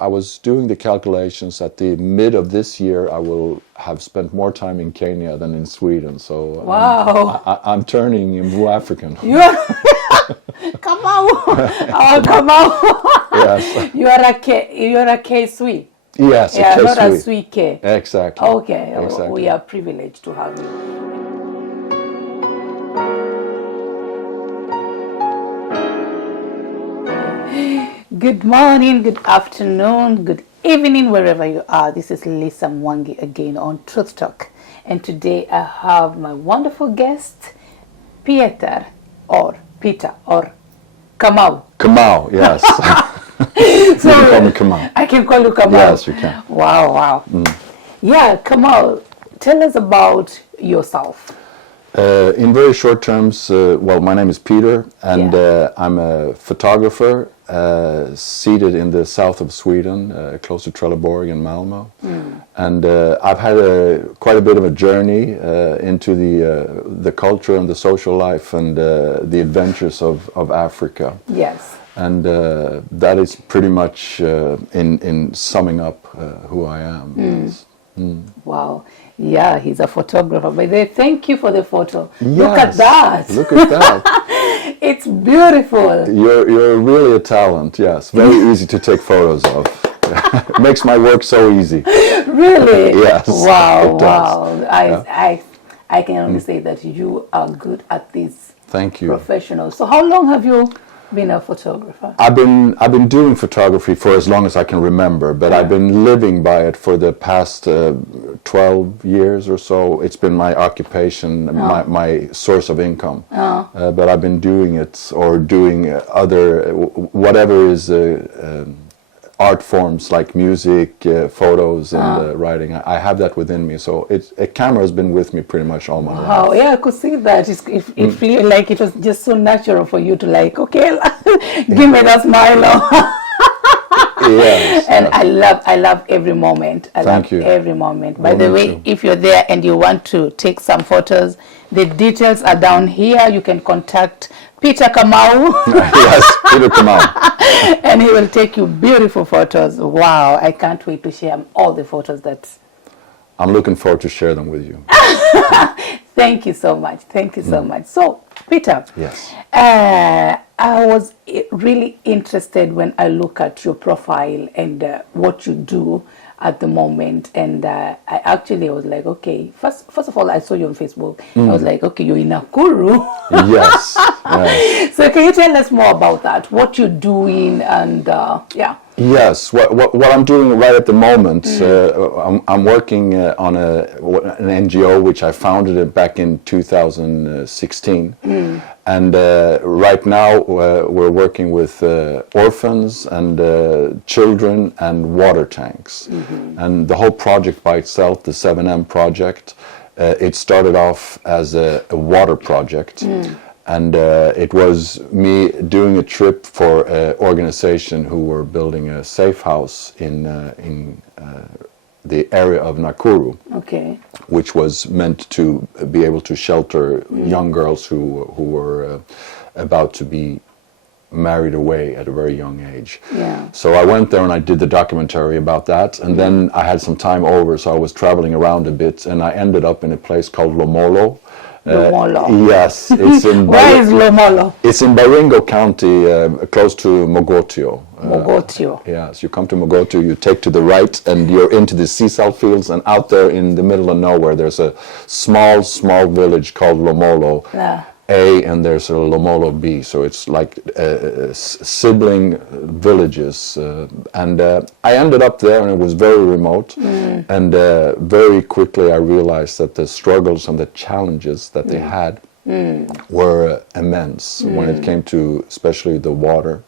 I was doing the calculations at the mid of this year. I will have spent more time in Kenya than in Sweden. So wow, I'm turning blue African. You are come on, oh come on. Yes. You are a K-Sweet. Yes, Yeah, a not a K-Sweet. sweet K. Exactly. Okay, Exactly. we are privileged to have you. Good morning, good afternoon, good evening, wherever you are. This is Lisa Mwangi again on Truth Talk. And today I have my wonderful guest, Peter or Kamau. Kamau, yes. So you can call me Kamau. I can call you Kamau. Yes, you can. Wow. Yeah, Kamau, tell us about yourself. In very short terms, well, my name is Peter, and I'm a photographer seated in the south of Sweden, close to Trelleborg in Malmö. And I've had quite a bit of a journey into the culture and the social life and the adventures of Africa. Yes. And that is pretty much in summing up who I am. Yes. Wow. Yeah, he's a photographer. By the way, thank you for the photo. Yes, look at that. Look at that. It's beautiful. You're really a talent, yes. Very easy to take photos of. It makes my work so easy. Really? Yes. Wow. I can only say that you are good at this. Thank you. Professional. So how long have you been a photographer? I've been doing photography for as long as I can remember, but I've been living by it for the past 12 years or so. It's been my occupation, my source of income. But I've been doing it or doing other, whatever is art forms like music, photos, and writing. I have that within me, so a camera has been with me pretty much all my life. Oh yeah, I could see that. It feels like it was just so natural for you to like, okay, give me that smile. Yes, and yes. I love every moment. Thank you. Every moment. By Well, the way, too. if you're there and you want to take some photos, the details are down here. You can contact Peter Kamau. Yes, Peter Kamau. And he will take you beautiful photos. Wow, I can't wait to share all the photos that... I'm looking forward to share them with you. Thank you so much. Thank you so much. So, Peter. Yes. I was really interested when I look at your profile and what you do at the moment, and I was like, okay, first of all, I saw you on Facebook. I was like, okay, you're in Nakuru. Yes, yes. So can you tell us more about that, what you're doing, and Yes, what I'm doing right at the moment, I'm working on an NGO which I founded back in 2016. And right now we're working with orphans and children and water tanks. And the whole project by itself, the 7M project, it started off as a water project. And it was me doing a trip for an organization who were building a safe house in the area of Nakuru, which was meant to be able to shelter young girls who were about to be married away at a very young age. So I went there and I did the documentary about that, and then I had some time over, so I was traveling around a bit, and I ended up in a place called Lomolo. Lomolo. Yes, it's in where is Lomolo? It's in Baringo County, close to Mogotio. Mogotio. Yes, you come to Mogotio, you take to the right, and you're into the sisal fields, and out there in the middle of nowhere, there's a small village called Lomolo A, and there's a Lomolo B, so it's like sibling villages. And I ended up there, and it was very remote, and very quickly I realized that the struggles and the challenges that they had were immense when it came to especially the water.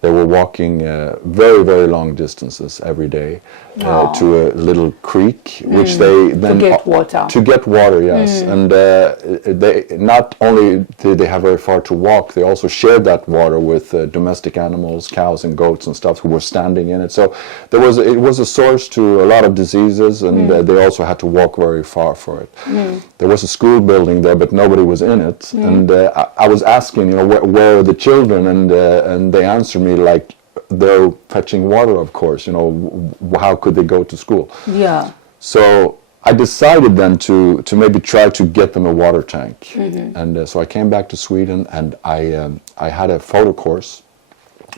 They were walking very, very long distances every day to a little creek, which they then... To get water. To get water, yes. And they not only did they have very far to walk, they also shared that water with domestic animals, cows and goats and stuff who were standing in it. So it was a source to a lot of diseases, and they also had to walk very far for it. There was a school building there, but nobody was in it. And I was asking, where are the children? And they answered me like they're fetching water, of course. You know, how could they go to school? Yeah. So I decided then to maybe try to get them a water tank. Mm-hmm. And so I came back to Sweden, and I had a photo course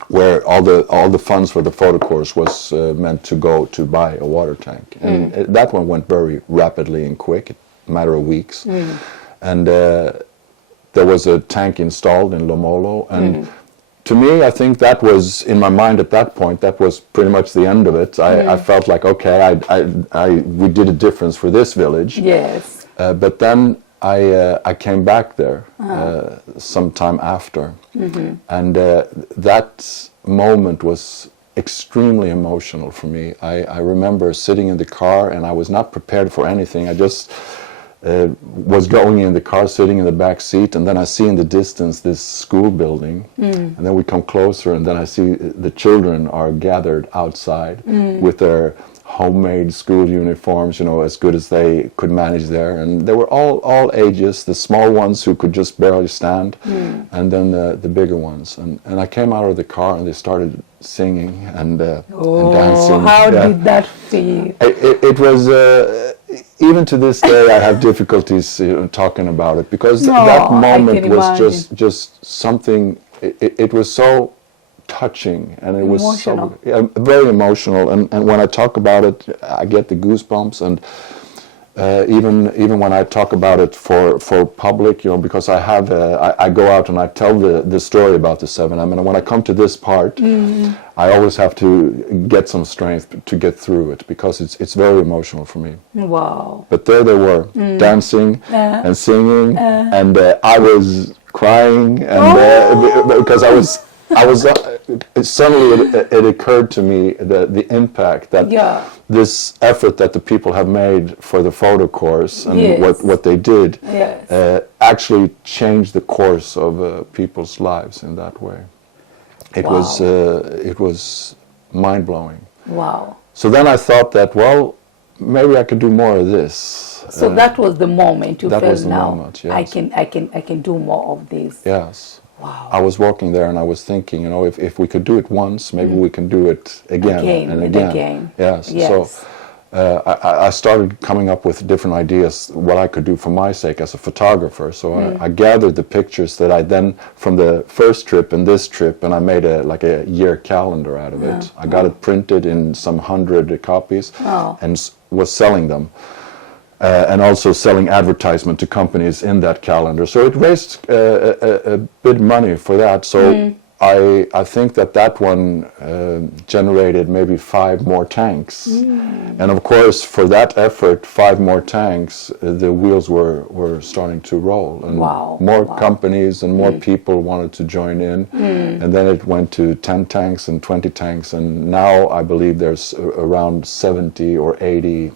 where all the funds for the photo course was meant to go to buy a water tank. And that one went very rapidly and quick, a matter of weeks. And there was a tank installed in Lomolo, and to me, I think that was, in my mind at that point, that was pretty much the end of it. I felt like, okay, we did a difference for this village. Yes. But then I came back there some time after, and that moment was extremely emotional for me. I remember sitting in the car, and I was not prepared for anything. I just was going in the car, sitting in the back seat, and then I see in the distance this school building, and then we come closer, and then I see the children are gathered outside with their homemade school uniforms, you know, as good as they could manage there, and they were all ages, the small ones who could just barely stand, and then the bigger ones, and I came out of the car, and they started singing and dancing. How did that feel? It was even to this day I have difficulties talking about it, because that moment was just something. It was so touching, and it was emotional. so very emotional, and when I talk about it, I get the goosebumps, and even when I talk about it for public, you know, because I go out and I tell the story about the 7M, and when I come to this part, I always have to get some strength to get through it, because it's very emotional for me. Wow. But there they were, dancing and singing, and I was crying, and because I was suddenly it occurred to me the impact that this effort that the people have made for the photo course and what they did actually changed the course of people's lives in that way. It was mind-blowing. Wow. So then I thought that, well, maybe I could do more of this. So that was the moment you felt, now moment, yes. I can do more of this. Yes. Wow. I was walking there and I was thinking, you know, if we could do it once, maybe we can do it again and again. Yes. So I started coming up with different ideas what I could do for my sake as a photographer. So I gathered the pictures that I then, from the first trip and this trip, and I made a year calendar out of it. I got it printed in some 100 copies and was selling them. And also selling advertisement to companies in that calendar. So it raised a bit money for that. So I think that one generated maybe 5 more tanks. And of course, for that effort, 5 more tanks, the wheels were starting to roll. And more companies and more people wanted to join in. And then it went to 10 tanks and 20 tanks. And now I believe there's around 70 or 80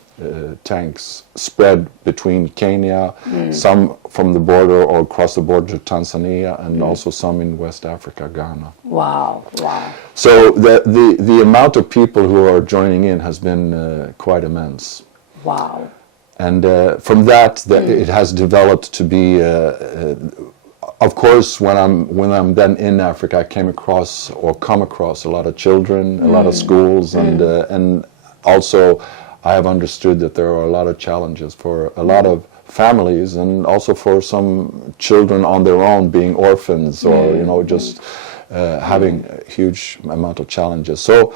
tanks spread between Kenya, some from the border or across the border to Tanzania, and also some in West Africa, Ghana. Wow. So the amount of people who are joining in has been quite immense. Wow. And from that, it has developed to be. Of course, when I'm then in Africa, I come across a lot of children, a lot of schools, and also I have understood that there are a lot of challenges for a lot of families, and also for some children on their own being orphans, or you know, just having a huge amount of challenges. So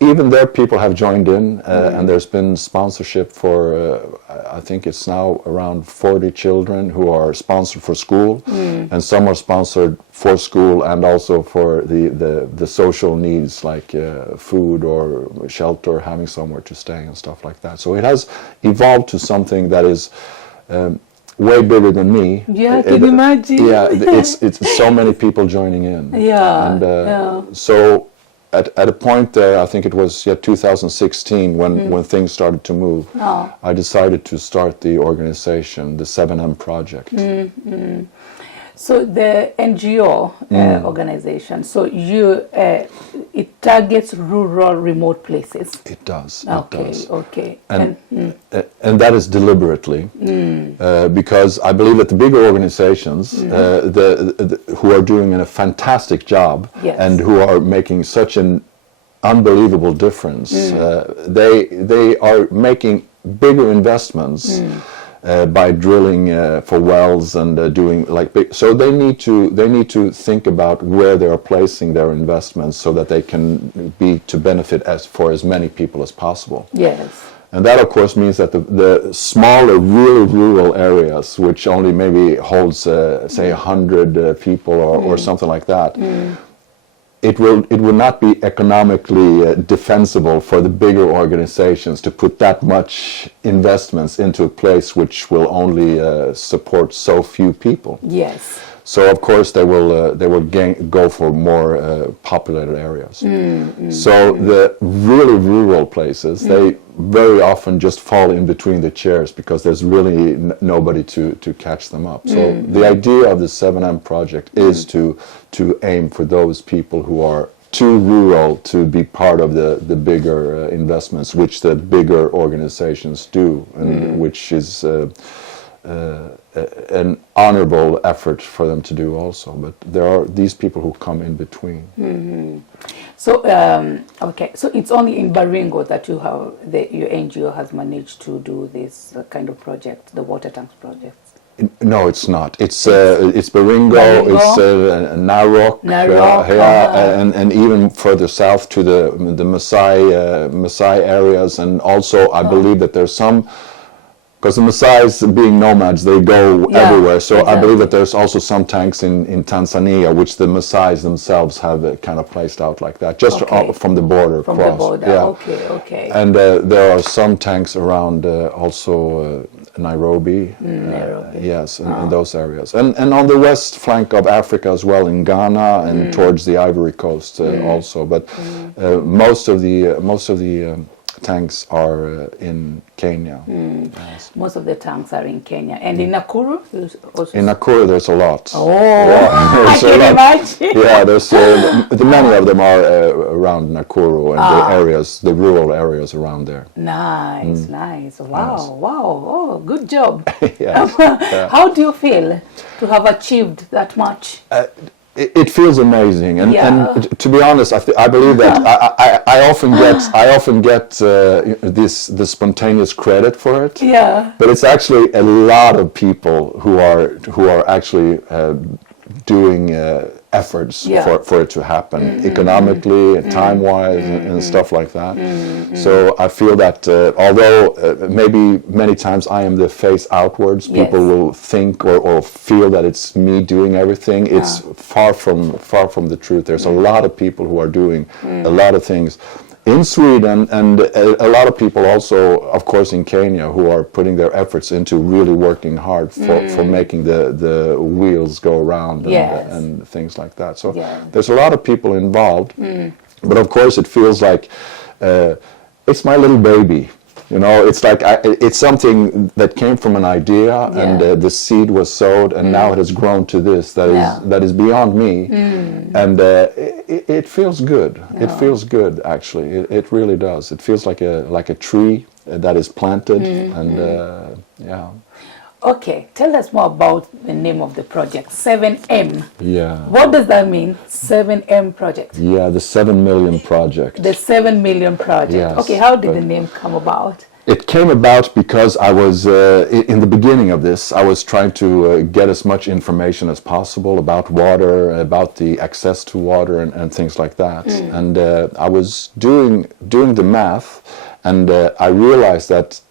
even there, people have joined in, and there's been sponsorship for, I think it's now around 40 children who are sponsored for school, and some are sponsored for school and also for the social needs, like food or shelter, having somewhere to stay and stuff like that. So it has evolved to something that is way bigger than me. Yeah, can you imagine? Yeah, it's so many people joining in. So at a point there, I think it was 2016 when things started to move. I decided to start the organization, the 7M Project. So the NGO organization, so it targets rural, remote places. It does. Okay. And that is deliberately, because I believe that the bigger organizations, who are doing a fantastic job and who are making such an unbelievable difference. They are making bigger investments by drilling for wells and doing so they need to think about where they are placing their investments so that they can be to benefit for as many people as possible. Yes. And that, of course, means that the smaller, really rural areas, which only maybe holds, say, 100 people or something like that, it will not be economically defensible for the bigger organizations to put that much investments into a place which will only support so few people. Yes. So of course they will go for more populated areas. So the really rural places, they very often just fall in between the chairs because there's really nobody to catch them up. So the idea of the 7M project is to aim for those people who are too rural to be part of the bigger investments, which the bigger organizations do, and which is an honorable effort for them to do also, but there are these people who come in between. So okay, so it's only in Baringo that you have your NGO has managed to do this kind of project, the water tanks project. No, it's not. It's Baringo, it's Narok, and even further south to the Maasai areas, and also I believe that there's some. Because the Maasais, being nomads, they go everywhere. So exactly. I believe that there's also some tanks in Tanzania, which the Maasais themselves have kind of placed out like that, just from the border across. From the border, yeah. Okay. And there are some tanks around also Nairobi. Yes, in those areas. And on the west flank of Africa as well, in Ghana and towards the Ivory Coast also. But most of the tanks are in Kenya. Yes. Most of the tanks are in Kenya. And in Nakuru? In Nakuru there's a lot. Oh, yeah, I can imagine. Yeah, there's many of them are around Nakuru and the rural areas around there. Nice. Wow. Oh, good job. Yes. How do you feel to have achieved that much? It feels amazing, and to be honest, I believe that I often get the spontaneous credit for it. Yeah. But it's actually a lot of people who are actually doing efforts for it to happen economically, time-wise, and stuff like that. So I feel that although maybe many times I am the face outwards, people will think or feel that it's me doing everything. It's far from the truth. There's a lot of people who are doing a lot of things in Sweden, and a lot of people also, of course, in Kenya, who are putting their efforts into really working hard for making the wheels go around and things like that. So there's a lot of people involved, but of course it feels like it's my little baby. You know, it's like it's something that came from an idea, and the seed was sowed, and now it has grown to this that is beyond me, and it feels good. It feels good, actually. It really does. It feels like a tree that is planted, and Okay, tell us more about the name of the project, 7M. Yeah. What does that mean, 7M project? Yeah, the 7 million project. The 7 million project. Yes, okay, how did the name come about? It came about because I was, in the beginning of this, I was trying to get as much information as possible about water, about the access to water and things like that. And I was doing the math, and I realized that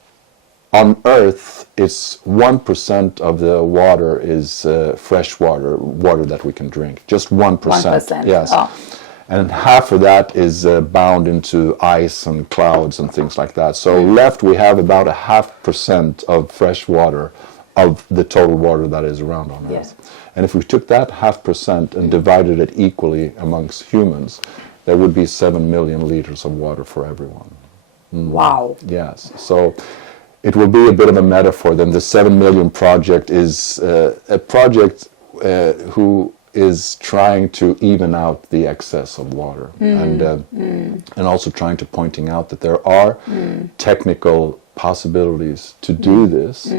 on Earth, it's 1% of the water is fresh water that we can drink. Just 1%. 1%. Yes. Oh. And half of that is bound into ice and clouds and things like that. So left we have about 0.5% of fresh water of the total water that is around on Earth. And if we took that 0.5% and divided it equally amongst humans, there would be 7 million liters of water for everyone. Wow. Yes. So it will be a bit of a metaphor. Then the 7 million project is a project who is trying to even out the excess of water, and also trying to pointing out that there are technical possibilities to do this,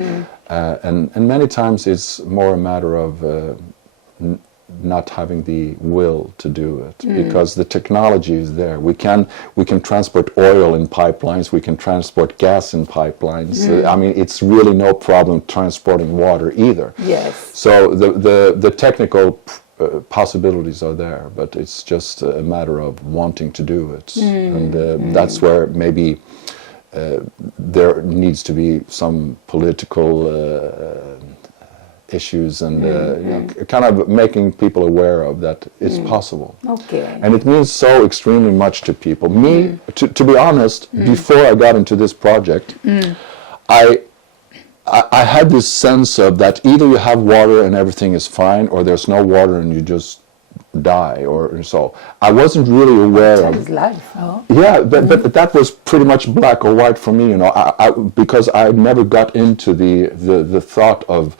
and many times it's more a matter of not having the will to do it, because the technology is there. We can transport oil in pipelines, we can transport gas in pipelines. I mean, it's really no problem transporting water either. Yes. So the technical possibilities are there, but it's just a matter of wanting to do it. And that's where maybe there needs to be some political issues and you know, kind of making people aware of that it's possible. Okay. And it means so extremely much to people. Me, to be honest, before I got into this project, I had this sense of that either you have water and everything is fine, or there's no water and you just die, or so. I wasn't really aware That of. is life. Oh. Yeah, but that was pretty much black or white for me, you know. Because I never got into the thought of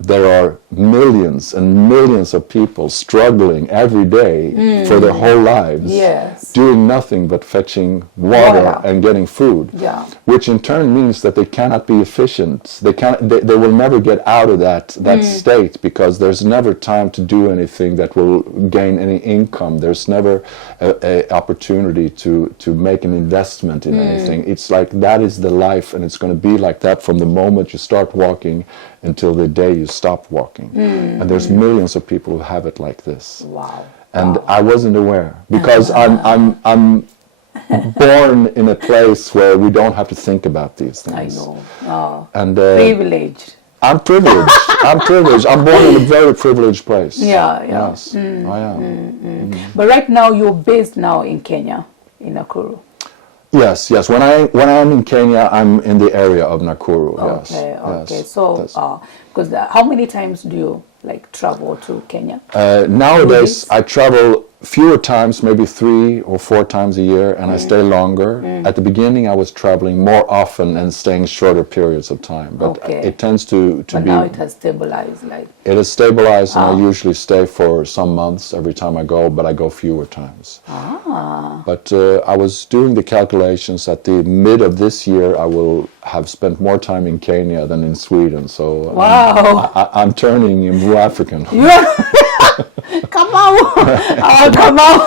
there are millions and millions of people struggling every day for their whole lives, Yes. doing nothing but fetching water Water. and getting food, Yeah. which in turn means that they cannot be efficient. They will never get out of that state, because there's never time to do anything that will gain any income. There's never a opportunity to make an investment in anything. It's like that is the life, and it's going to be like that from the moment you start walking until the day you stop walking. And there's millions of people who have it like this. Wow. And I wasn't aware, because I'm born in a place where we don't have to think about these I things. know. Oh. And Privileged. I'm privileged. I'm privileged. I'm born in a very privileged place. Yeah, yeah. Yes, I am. But right now you're based now in Kenya, in Nakuru. Yes, yes. When I'm in Kenya, I'm in the area of Nakuru. Yes. Okay, okay. Yes. So, because how many times do you like travel to Kenya? Nowadays, I travel fewer times, maybe 3 or 4 times a year, and I stay longer. At the beginning, I was traveling more often and staying shorter periods of time, but it tends to But be. now it has stabilized, like. It is stabilized, and I usually stay for some months every time I go, but I go fewer times. But I was doing the calculations at the mid of this year, I will have spent more time in Kenya than in Sweden, so Wow. I'm turning blue African. Come on! Oh, come on!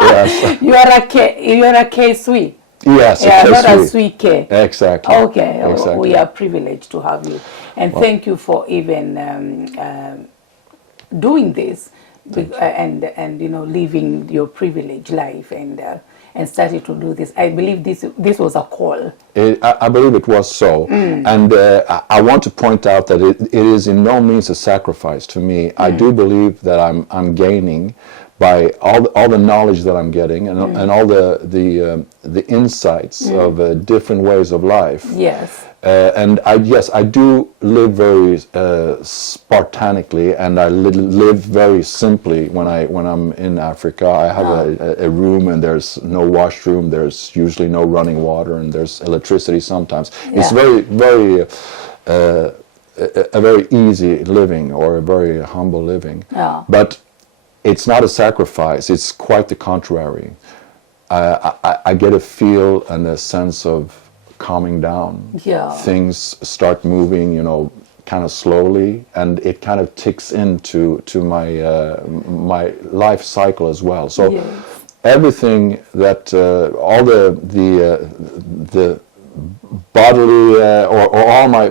Yes. You're a K-Sui. Yes, Yeah, not a K-Sui. Sui K. Exactly. Okay, Exactly. we are privileged to have you, and thank you for even doing this, and you know, living your privileged life and started to do this. I believe this was a call. I believe it was so, and I want to point out that it is in no means a sacrifice to me. I do believe that I'm gaining by all the knowledge that I'm getting, and all the insights of different ways of life. Yes. And I do live very spartanically, and I live very simply when I'm in Africa. I have a room, and there's no washroom. There's usually no running water, and there's electricity sometimes. Yeah. It's very a very easy living, or a very humble living. Yeah. But it's not a sacrifice. It's quite the contrary. I get a feel and a sense of calming down. Yeah. Things start moving, you know, kind of slowly, and it kind of ticks into my my life cycle as well. So Yes. everything that all the bodily or all my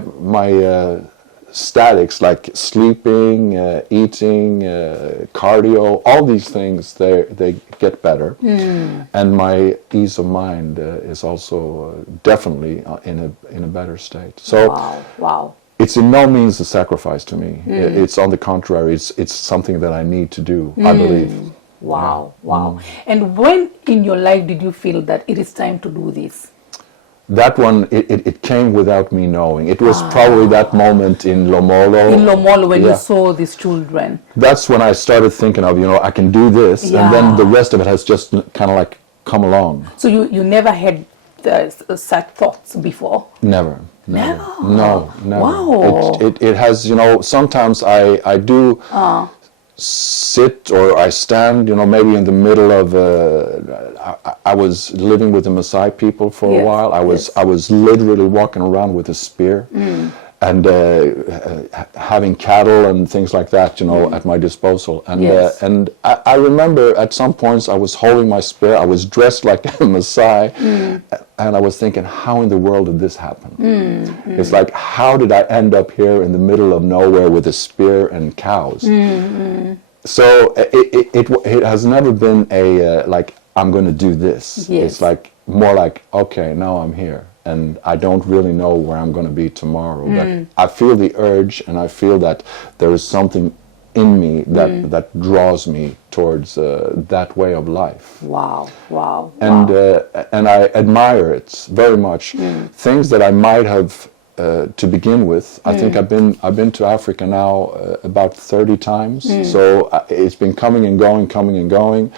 statics, like sleeping, eating, cardio, all these things, they get better, and my ease of mind is also definitely in a better state. So Wow. it's in no means a sacrifice to me. It's on the contrary. It's something that I need to do. I believe. Wow. And when in your life did you feel that it is time to do this? That one, it came without me knowing. It was probably that moment in Lomolo. In Lomolo, when you saw these children. That's when I started thinking of, I can do this, and then the rest of it has just kind of like come along. So you never had such thoughts before? Never. No, never. Wow. It has, sometimes I do sit, or I stand, maybe in the middle of I was living with the Maasai people for a while. I was literally walking around with a spear, and having cattle and things like that, you know, at my disposal. And Yes. and I remember at some points I was holding my spear. I was dressed like a Maasai, and I was thinking, how in the world did this happen? It's like, how did I end up here in the middle of nowhere with a spear and cows? So it has never been a like, I'm going to do this. Yes. It's like more like, okay, now I'm here, and I don't really know where I'm going to be tomorrow. But I feel the urge, and I feel that there is something in me that draws me towards that way of life. Wow, wow, And wow. and I admire it very much. Things that I might have to begin with. I think I've been to Africa now about 30 times. So it's been coming and going.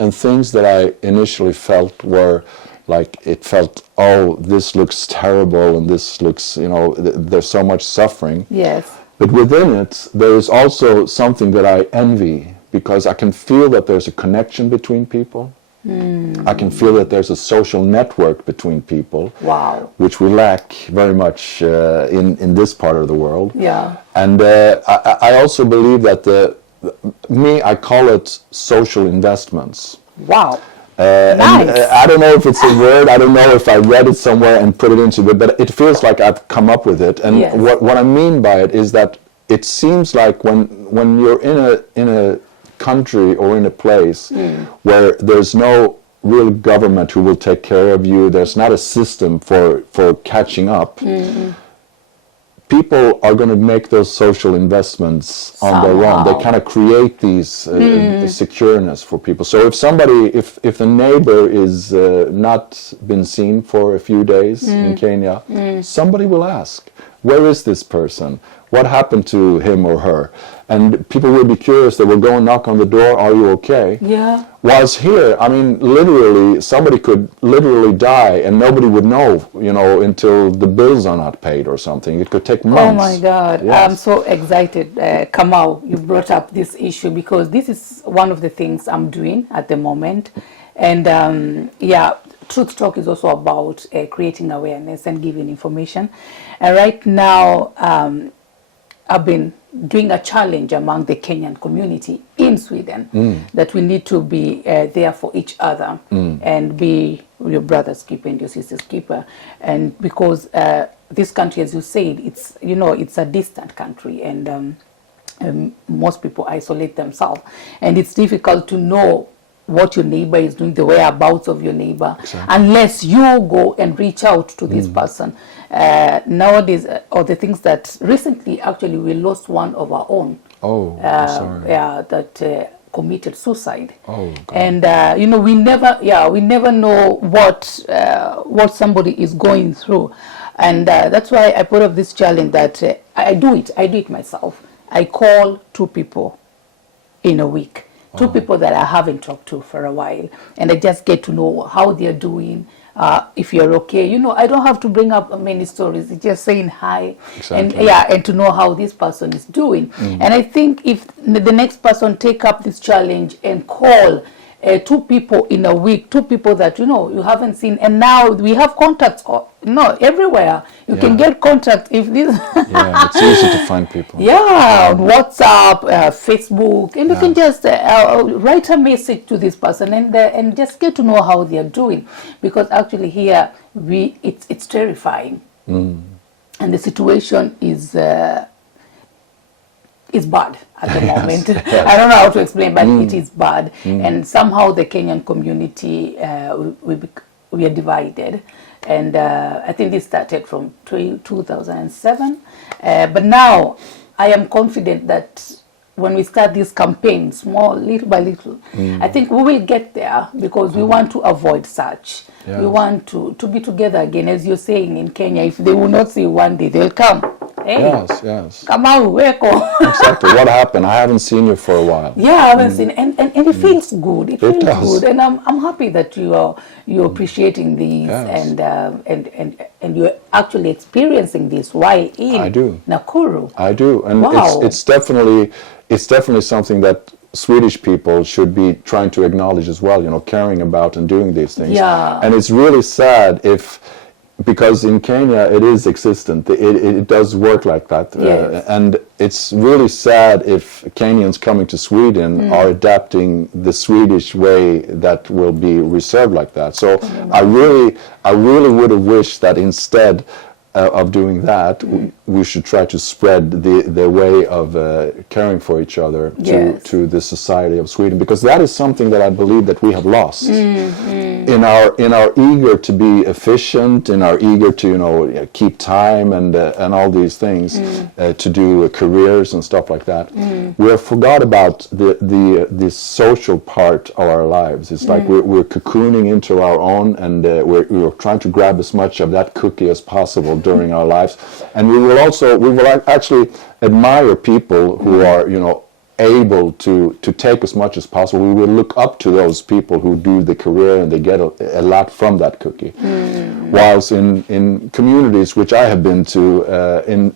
And things that I initially felt were like, it felt, oh, this looks terrible, and this looks, you know, there's so much suffering. Yes. But within it, there is also something that I envy, because I can feel that there's a connection between people. I can feel that there's a social network between people, Wow. which we lack very much in this part of the world. Yeah. And I also believe that I call it social investments. Wow. And Nice. I don't know if it's a word, I don't know if I read it somewhere and put it into it, but it feels like I've come up with it. And Yes. what I mean by it is that it seems like when you're in a country or in a place where there's no real government who will take care of you, there's not a system for catching up, people are going to make those social investments on their own. They Somehow. kind of create these secureness for people. So if somebody, if the neighbor is not been seen for a few days in Kenya, somebody will ask, where is this person? What happened to him or her? And people will be curious. They will go and knock on the door. Are you okay? Yeah. Whilst here, I mean, literally, somebody could literally die and nobody would know, you know, until the bills are not paid or something. It could take months. Oh my God, Yes. I'm so excited. Kamau, you brought up this issue, because this is one of the things I'm doing at the moment. And yeah, Truth Talk is also about creating awareness and giving information. And right now, I've been doing a challenge among the Kenyan community in Sweden that we need to be there for each other and be your brother's keeper and your sister's keeper. And because this country, as you said, it's, you know, it's a distant country, and most people isolate themselves, and it's difficult to know what your neighbor is doing, the whereabouts of your neighbor, unless you go and reach out to this person. Nowadays, or the things that recently, actually, we lost one of our own. Oh, I'm sorry. Yeah, that committed suicide. Oh, God. And you know, we never know what somebody is going through, and that's why I put up this challenge that I do it myself. I call 2 people in a week. 2 people that I haven't talked to for a while, and I just get to know how they're doing, if you're okay. You know, I don't have to bring up many stories. It's just saying hi, Exactly. and yeah, and to know how this person is doing. And I think if the next person take up this challenge and call 2 people in a week, 2 people that, you know, you haven't seen, and now we have contacts, everywhere. You can get contact if this. Yeah, it's easy to find people. Yeah, WhatsApp, Facebook, and you can just write a message to this person and just get to know how they are doing, because actually here it's terrifying, and the situation is bad at the moment. Yes. I don't know how to explain, but it is bad, and somehow the Kenyan community we are divided. And I think this started from 2007. But now I am confident that when we start these campaigns, little by little, I think we will get there, because we want to avoid such. Yes. We want to be together again. As you're saying, in Kenya, if they will not see you one day, they'll come. Hey, Yes. come out, weko. Exactly. What happened? I haven't seen you for a while. Yeah, I haven't seen, and it feels good. It feels does. good, and I'm happy that you're appreciating these, Yes. and you're actually experiencing this while in I do. Nakuru. I do, and Wow. it's definitely something that Swedish people should be trying to acknowledge as well. You know, caring about and doing these things. Yeah. And it's really sad if because in Kenya it is existent. It does work like that. Yes. And it's really sad if Kenyans coming to Sweden are adapting the Swedish way that will be reserved like that. So I really would have wished that instead of doing that, we should try to spread the way of caring for each other to the society of Sweden, because that is something that I believe that we have lost in our eager to be efficient, in our eager to keep time and all these things, to do careers and stuff like that. We have forgot about the social part of our lives. It's like we're cocooning into our own, and we're trying to grab as much of that cookie as possible during our lives, and we will actually admire people who are able to take as much as possible. We will look up to those people who do the career and they get a lot from that cookie. Whilst in communities which I have been to,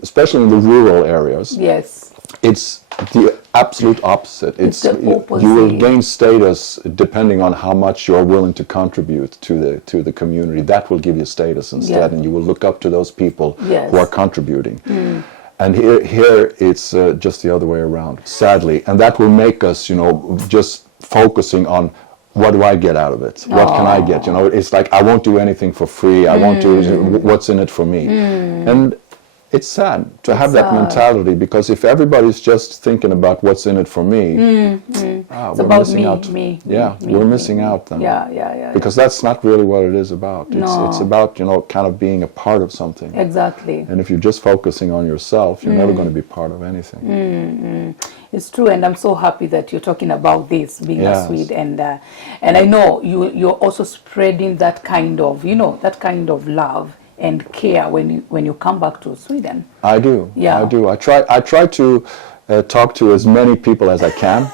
especially in the rural areas, it's the absolute opposite. It's the opposite. You will gain status depending on how much you're willing to contribute to the community. That will give you status instead, and you will look up to those people who are contributing. And here it's just the other way around, sadly. And that will make us, just focusing on what do I get out of it? What can I get? It's like I won't do anything for free. I won't do what's in it for me. And it's sad to have that mentality, because if everybody's just thinking about what's in it for me, we're missing out. We're missing out then. Because that's not really what it is about. It's about, kind of being a part of something. Exactly. And if you're just focusing on yourself, you're never going to be part of anything. It's true, and I'm so happy that you're talking about this, being a Swede, and I know you're also spreading that kind of, that kind of love and care when you come back to Sweden. I do. I do. I try to talk to as many people as I can,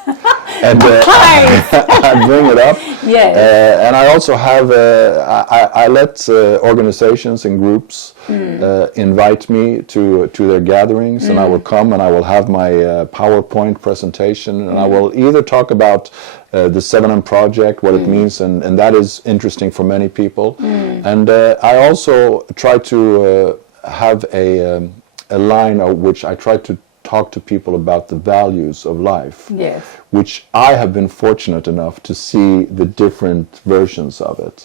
and I bring it up. And I also have I let organizations and groups invite me to their gatherings, and I will come and I will have my PowerPoint presentation, and I will either talk about the 7M project, what it means, and that is interesting for many people. And I also try to have a line of which I try to talk to people about the values of life, which I have been fortunate enough to see the different versions of it.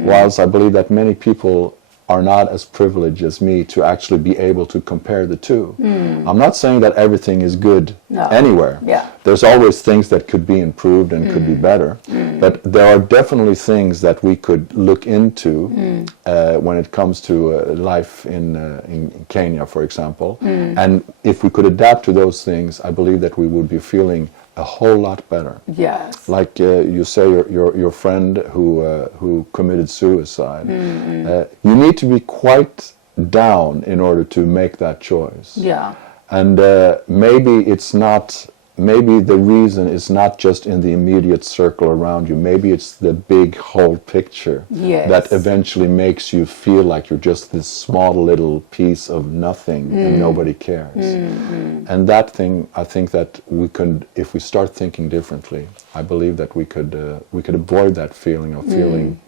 Whilst I believe that many people are not as privileged as me to actually be able to compare the two. I'm not saying that everything is good anywhere. There's always things that could be improved and could be better, but there are definitely things that we could look into when it comes to life in Kenya, for example. And if we could adapt to those things, I believe that we would be feeling a whole lot better. Like you say, your friend who committed suicide. You need to be quite down in order to make that choice. And maybe the reason is not just in the immediate circle around you. Maybe it's the big whole picture that eventually makes you feel like you're just this small little piece of nothing and nobody cares. And that thing, I think that we could, if we start thinking differently, I believe that we could avoid that feeling of feeling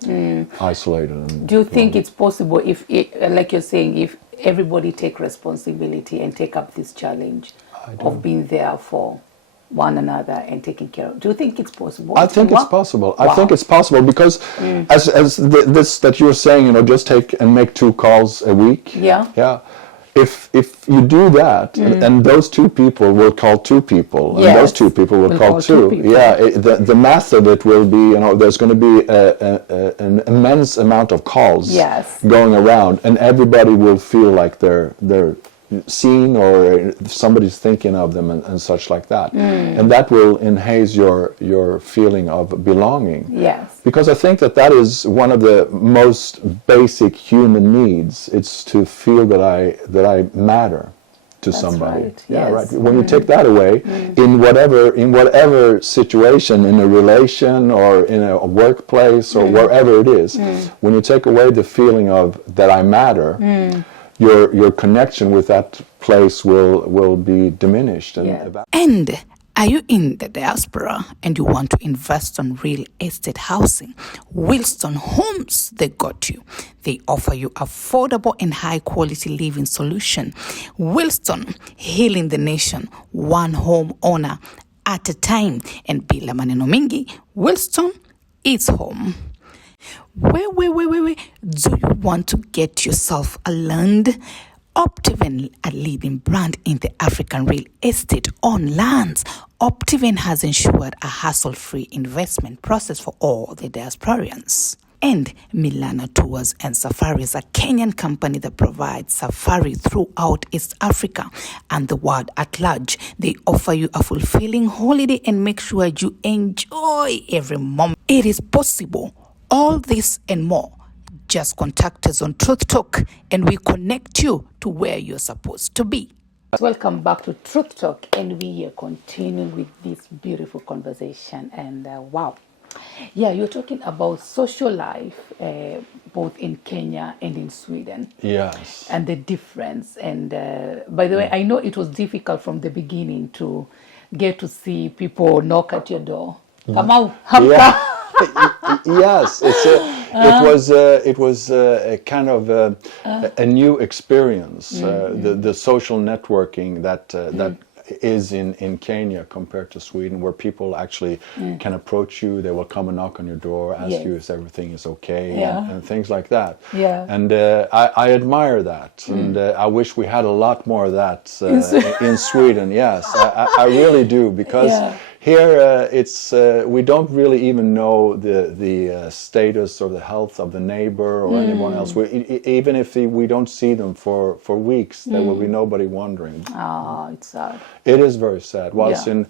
isolated. And do you think it's possible if, like you're saying, if everybody take responsibility and take up this challenge of being there for one another and taking care of? Do you think it's possible? I think it's possible. I think it's possible because as this that you're saying, just take and make 2 calls a week. If you do that, and those 2 people will call 2 people, and those 2 people will call 2. The math of it will be, there's going to be an immense amount of calls going around, and everybody will feel like they're seen, or somebody's thinking of them, and such like that. And that will enhance your feeling of belonging. Because I think that is one of the most basic human needs. It's to feel that I matter to somebody. When you take that away, in whatever situation, in a relation or in a workplace or wherever it is, when you take away the feeling of that I matter, your connection with that place will be diminished. And Are you in the diaspora and you want to invest on real estate housing? Wilston Homes, they got you. They offer you affordable and high quality living solution. Wilston, healing the nation, one home owner at a time. And bila maneno mingi, Wilston is home. Where do you want to get yourself a land? Optiven, a leading brand in the African real estate on lands. Optiven has ensured a hassle-free investment process for all the diasporans. And Milana Tours and Safaris, a Kenyan company that provides safari throughout East Africa and the world at large. They offer you a fulfilling holiday and make sure you enjoy every moment. It is possible. All this and more. Just contact us on Truth Talk and we connect you to where you're supposed to be. Welcome back to Truth Talk, and we are continuing with this beautiful conversation. And wow, yeah, you're talking about social life both in Kenya and in Sweden. Yes. And the difference. And by the way, I know it was difficult from the beginning to get to see people knock at your door. Come out. Yeah. Yes, it was a kind of a new experience. The social networking that is in Kenya compared to Sweden, where people actually can approach you. They will come and knock on your door, ask you if everything is okay, and things like that. Yeah. And I admire that, and I wish we had a lot more of that in Sweden. Yes, I really do, because here it's we don't really even know the status or the health of the neighbor or anyone else. Even if we don't see them for weeks, there will be nobody wondering. Oh, it's sad. It is very sad. Whilst in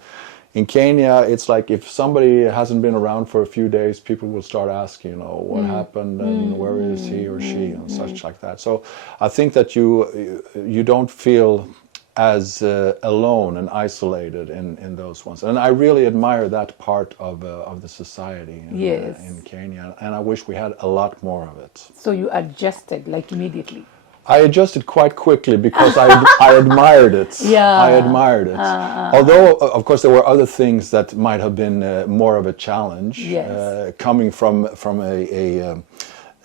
Kenya, it's like if somebody hasn't been around for a few days, people will start asking, what happened and where is he or she and such like that. So I think that you don't feel as alone and isolated in those ones. And I really admire that part of the society in Kenya. And I wish we had a lot more of it. So you adjusted like immediately? I adjusted quite quickly because I admired it. Yeah. I admired it. Although, of course, there were other things that might have been more of a challenge. Yes. Coming from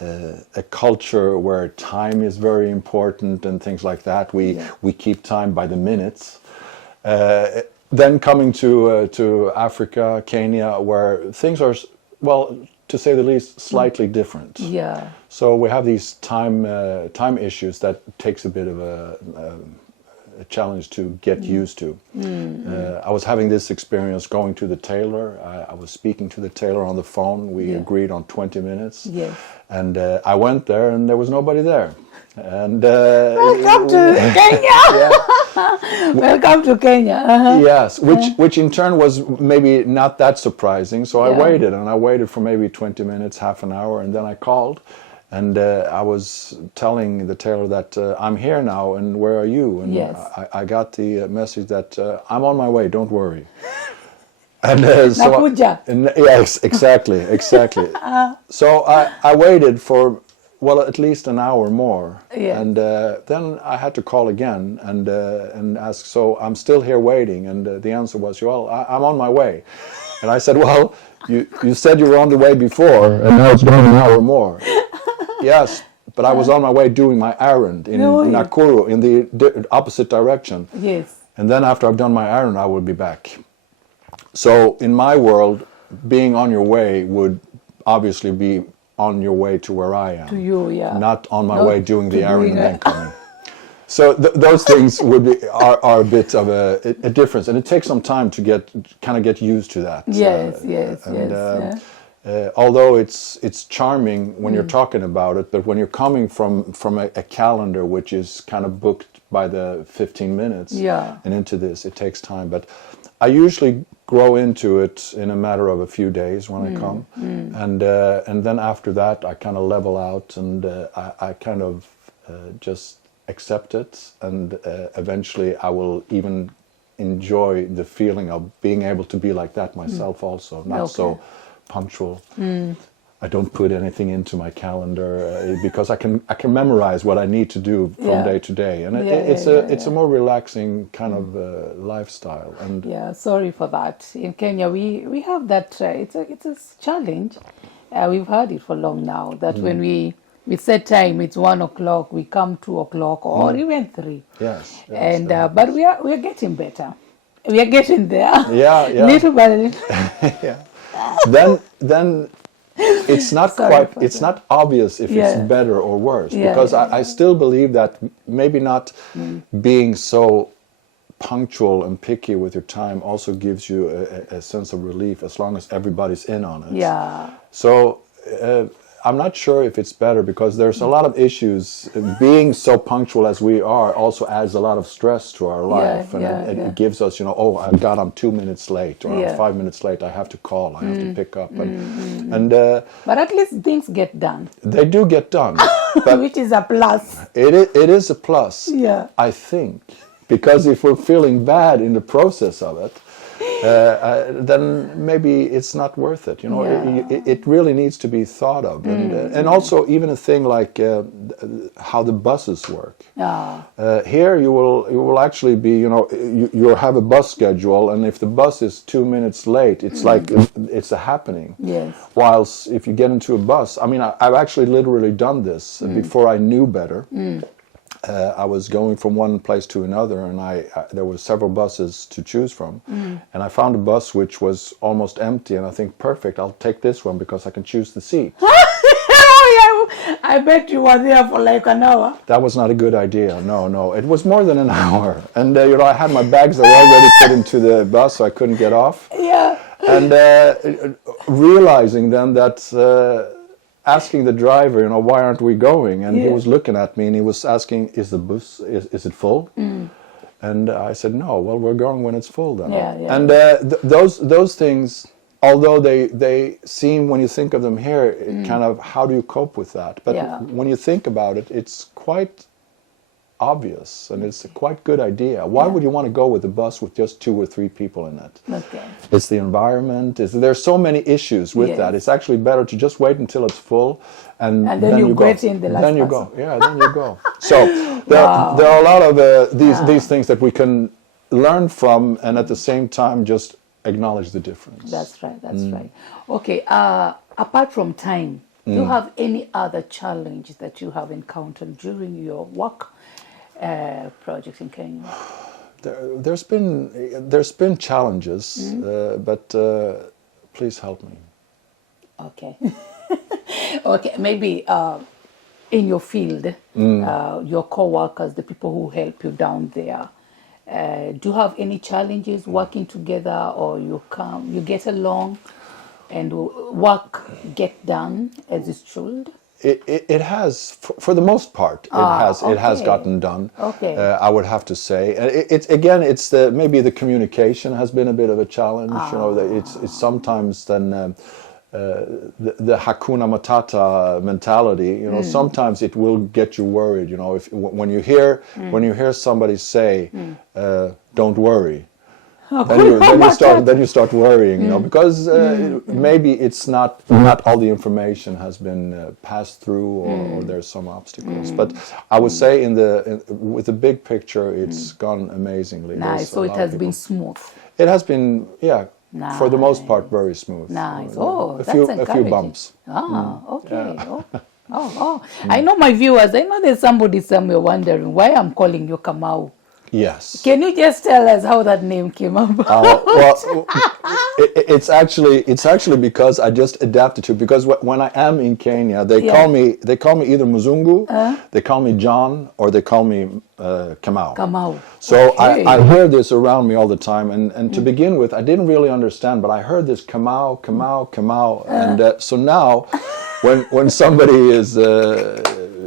a culture where time is very important and things like that. We keep time by the minutes. Then coming to Africa, Kenya, where things are, well, to say the least, slightly different. Yeah. So we have these time issues that takes a bit of a challenge to get used to. I was having this experience going to the tailor. I was speaking to the tailor on the phone. We agreed on 20 minutes. Yes. And I went there and there was nobody there. And welcome to Kenya. Welcome to Kenya. Yes, which in turn was maybe not that surprising. So I waited for maybe 20 minutes, half an hour, and then I called. And I was telling the tailor that I'm here now, and where are you? And I got the message that I'm on my way, don't worry. And yes, exactly. So I waited for, well, at least an hour more. Yeah. And then I had to call again and ask, so I'm still here waiting. And the answer was, well, I'm on my way. And I said, well, you said you were on the way before, and now it's been an hour more. Yes, but I was on my way doing my errand in Nakuru, in the opposite direction. Yes. And then after I've done my errand, I will be back. So in my world, being on your way would obviously be on your way to where I am. To you, yeah. Not on my way doing the errand and then coming. So those things are a bit of a difference, and it takes some time to get used to that. Yes. Although it's charming when you're talking about it, but when you're coming from a calendar which is kind of booked by the 15 minutes and into this, it takes time. But I usually grow into it in a matter of a few days when I come, and then after that I kind of level out, and I kind of just accept it, and eventually I will even enjoy the feeling of being able to be like that myself also, not so punctual. I don't put anything into my calendar because I can memorize what I need to do from day to day, and it's a more relaxing kind of lifestyle. And sorry for that. In Kenya, we have that. It's a challenge. We've had it for long now. That when we set time, it's 1 o'clock. We come 2 o'clock or even 3. Yes. And but we are getting better. We are getting there. Yeah. Little by little. Then it's not it's not obvious if it's better or worse, because I still believe that maybe not being so punctual and picky with your time also gives you a sense of relief as long as everybody's in on it. Yeah. So I'm not sure if it's better, because there's a lot of issues. Being so punctual as we are also adds a lot of stress to our life, and it gives us, I'm 2 minutes late, or I'm 5 minutes late. I have to call. I have to pick up, and but at least things get done. They do get done, but which is a plus. It is a plus. Yeah, I think, because if we're feeling bad in the process of it, then maybe it's not worth it. It really needs to be thought of, and also even a thing like how the buses work. Here you will actually be, you'll have a bus schedule, and if the bus is 2 minutes late, it's like it's a happening. Yes. Whilst if you get into a bus, I've actually literally done this before I knew better. I was going from one place to another, and there were several buses to choose from, and I found a bus which was almost empty, and I think, perfect, I'll take this one because I can choose the seat. I bet you were there for like an hour. That was not a good idea. No, it was more than an hour, and I had my bags that were already put into the bus, so I couldn't get off. Yeah. And realizing then that. Asking the driver, why aren't we going? And he was looking at me and he was asking, is the bus, is it full? And I said, no, well, we're going when it's full then. And those things, although they seem, when you think of them here, kind of, how do you cope with that? But when you think about it, it's quite obvious, and it's a quite good idea. Why would you want to go with a bus with just 2 or 3 people in it? Okay. It's the environment. There's so many issues with that. It's actually better to just wait until it's full, and then you go. In the last then you person. go. Yeah, then you go. So there are a lot of these things that we can learn from, and at the same time just acknowledge the difference. That's right. Right. Okay. Apart from time, do you have any other challenge that you have encountered during your work project in Kenya? There's been challenges, but please help me. Okay. Okay, maybe in your field, your co-workers, the people who help you down there, do you have any challenges working together, or you get along and work get done as it should? It has, for the most part, it has gotten done. Okay. I would have to say, it's maybe the communication has been a bit of a challenge. It's sometimes then the Hakuna Matata mentality. Sometimes it will get you worried. When you hear somebody say, "Don't worry." Then you start worrying, because maybe it's not all the information has been passed through, or there's some obstacles. But I would say with the big picture, it's gone amazingly. Nice. So it has been smooth. It has been, nice. For the most part, very smooth. Nice. A few bumps. Okay. I know my viewers. I know there's somebody somewhere wondering why I'm calling you Kamau. Yes. Can you just tell us how that name came about? It's actually because I just adapted to it. Because when I am in Kenya, they call me either Mzungu, they call me John, or they call me Kamau. Kamau. So okay. I hear this around me all the time, and to begin with, I didn't really understand, but I heard this Kamau, and so now, when somebody is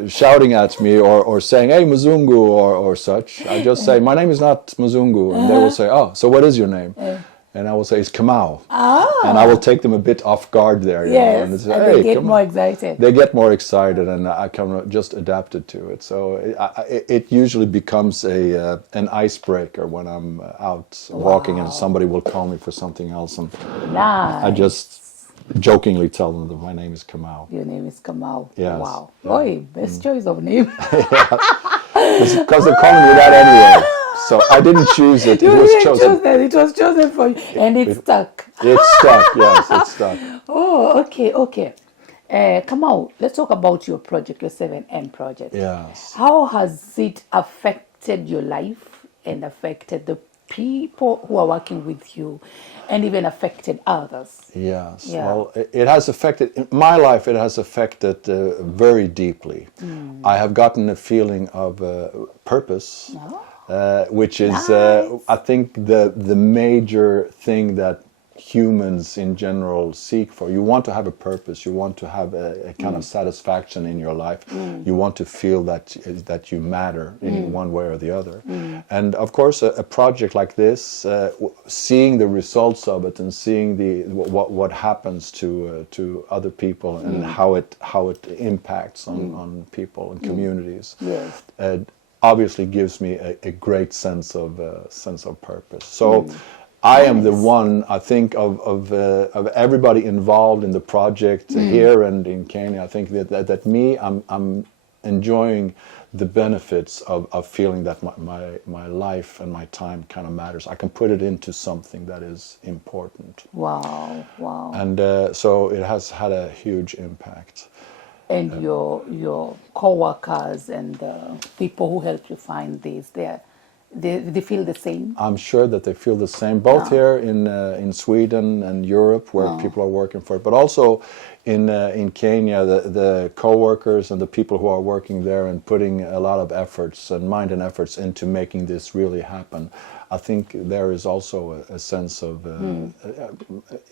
shouting at me or saying, "Hey, Mzungu," or such, I just say, "My name is not Mzungu," and they will say, "Oh, so what is your name?" And I will say, "It's Kamau." And I will take them a bit off guard there. Yes, and say, hey, they get more excited. They get more excited, and I can just adapted to it. So it usually becomes an icebreaker when I'm out walking, and somebody will call me for something else, and nice. I just jokingly tell them that my name is Kamau. Your name is Kamau. Yes. Wow. Yeah. Oi, best choice of name. Because they're calling me that anyway. So I didn't choose it. You It was didn't chosen. choose that. It was chosen for you. And it stuck. It's stuck. Yes, it's stuck. Oh, okay, okay. Kamau, let's talk about your project, your 7M project. Yes. How has it affected your life and affected the people who are working with you and even affected others? Yes. Yeah. Well, it has affected, in my life, it has affected very deeply. I have gotten a feeling of purpose, which is, Nice. I think, the major thing that humans in general seek for. You want to have a purpose. You want to have a kind of satisfaction in your life. You want to feel that you matter in one way or the other. And of course, a project like this, seeing the results of it and seeing what happens to other people and how it impacts on people and communities. Yes. Obviously gives me a great sense of purpose. So I am the one, I think, of everybody involved in the project here and in Kenya. I think that me, I'm enjoying the benefits of feeling that my life and my time kind of matters. I can put it into something that is important. Wow, wow. And so it has had a huge impact. And your co-workers and the people who help you find this, they feel the same? I'm sure that they feel the same, both here in Sweden and Europe, where people are working for it, but also in Kenya, the co-workers and the people who are working there and putting a lot of efforts and mind and efforts into making this really happen. I think there is also a sense of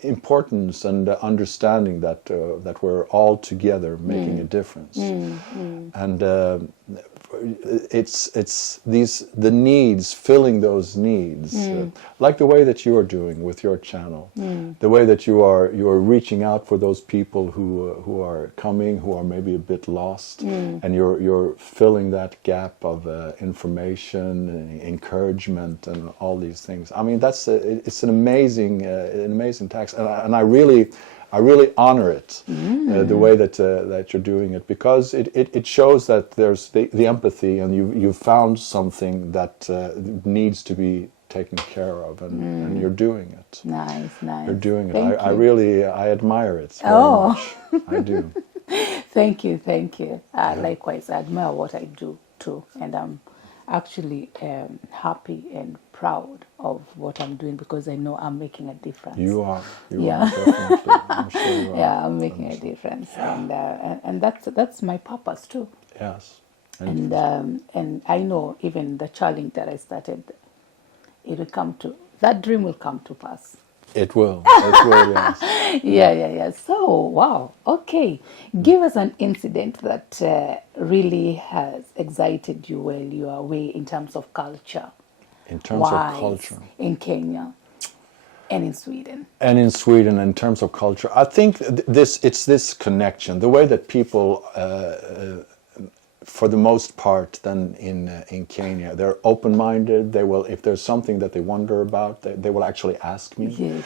importance and understanding that we're all together making a difference. And it's the needs, filling those needs, like the way that you are doing with your channel, the way that you are reaching out for those people who are coming, who are maybe a bit lost, and you're filling that gap of information, and encouragement, and all these things. I mean, it's an amazing task, and I really honor it, the way that you're doing it, because it shows that there's the empathy, and you've found something that needs to be taken care of, and you're doing it. Nice. You're doing it. Thank I you. really admire it very much. I do. Thank you. Likewise, I admire what I do too, and I'm actually happy and proud of what I'm doing, because I know I'm making a difference. You are. You Yeah. are, definitely. I'm sure you are. Yeah, I'm making a difference, and that's my purpose too. Yes. And I know even the challenge that I started, that dream will come to pass. It will. It will. Yes. Yeah. So, wow. Okay. Give us an incident that really has excited you while you are away in terms of culture. In terms of culture. In Kenya and in Sweden. And in Sweden, in terms of culture, I think it's this connection, the way that people, for the most part, then in Kenya, they're open-minded. They will, if there's something that they wonder about, they will actually ask me. Yes.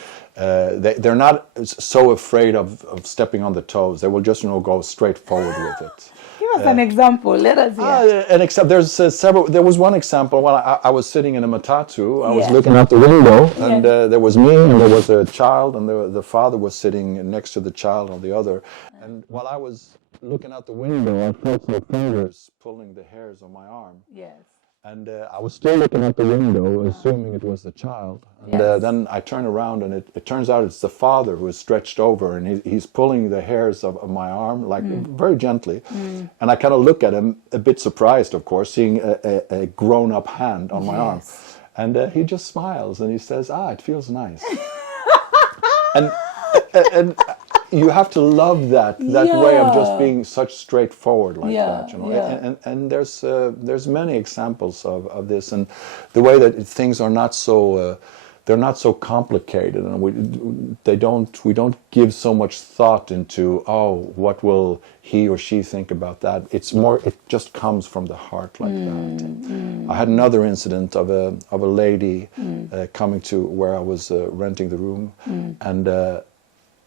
They're not so afraid of stepping on the toes. They will just go straight forward with it. Give us an example. Let us hear. And except there's several. There was one example when I was sitting in a matatu. I was Yeah. looking out the window, and there was me, and there was a child, and the father was sitting next to the child on the other. And while I was looking out the window, I felt my fingers pulling the hairs on my arm. Yes. And I was still looking out the window, assuming it was the child. And Yes. then I turn around, and it turns out it's the father who is stretched over, and he's pulling the hairs of my arm, like very gently. And I kind of look at him, a bit surprised, of course, seeing a grown-up hand on my arm. And he just smiles, and he says, it feels nice. and you have to love that way of just being such straightforward like that, you know. And there's many examples of this, and the way that things are not so they're not so complicated, and we don't give so much thought into what will he or she think about that. It's more, it just comes from the heart like that. I had another incident of a lady coming to where I was renting the room, and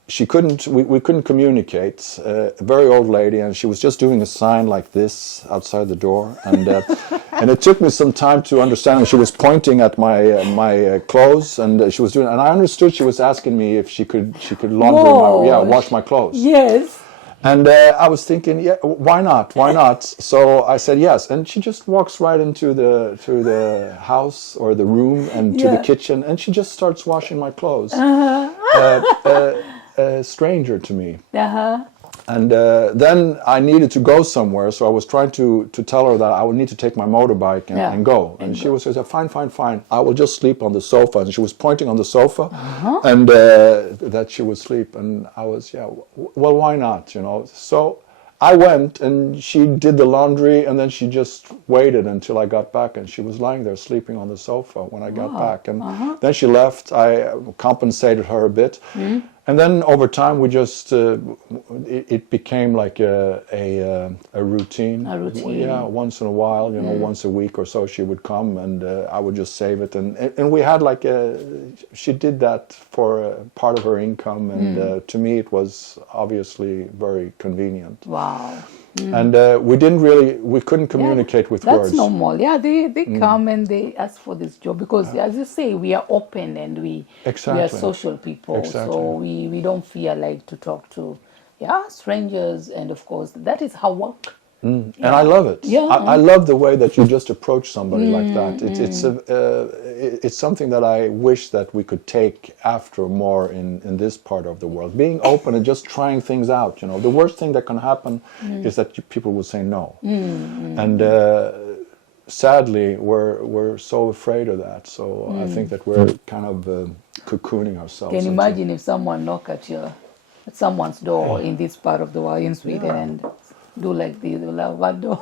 she couldn't. We couldn't communicate. A very old lady, and she was just doing a sign like this outside the door, and and it took me some time to understand. And she was pointing at my clothes, and she was doing. And I understood she was asking me if she could wash my clothes. Yes. And I was thinking, yeah, why not? Why not? So I said yes, and she just walks right into the house or the room and to the kitchen, and she just starts washing my clothes. A stranger to me. And then I needed to go somewhere, so I was trying to tell her that I would need to take my motorbike and go. And she was saying, fine, I will just sleep on the sofa. And she was pointing on the sofa, and that she would sleep. And I was, well, why not, you know? So I went, and she did the laundry, and then she just waited until I got back, and she was lying there sleeping on the sofa when I got back. And then she left. I compensated her a bit. And then over time, we just it became like a routine. A routine. Yeah, once in a while, you know, once a week or so, she would come, and I would just save it. And we had like she did that for part of her income, and to me, it was obviously very convenient. Wow. And we couldn't communicate with words. That's normal. Yeah, they come and they ask for this job because, as you say, we are open and we are social people. So we don't fear like to talk to strangers, and of course that is how work. And I love it. Yeah. I love the way that you just approach somebody like that. It's something that I wish that we could take after more in this part of the world. Being open and just trying things out. You know, the worst thing that can happen is that people will say no. And sadly, we're so afraid of that. So I think that we're kind of cocooning ourselves. Can you imagine if someone knock at someone's door in this part of the world, in Sweden, and do like this, what do?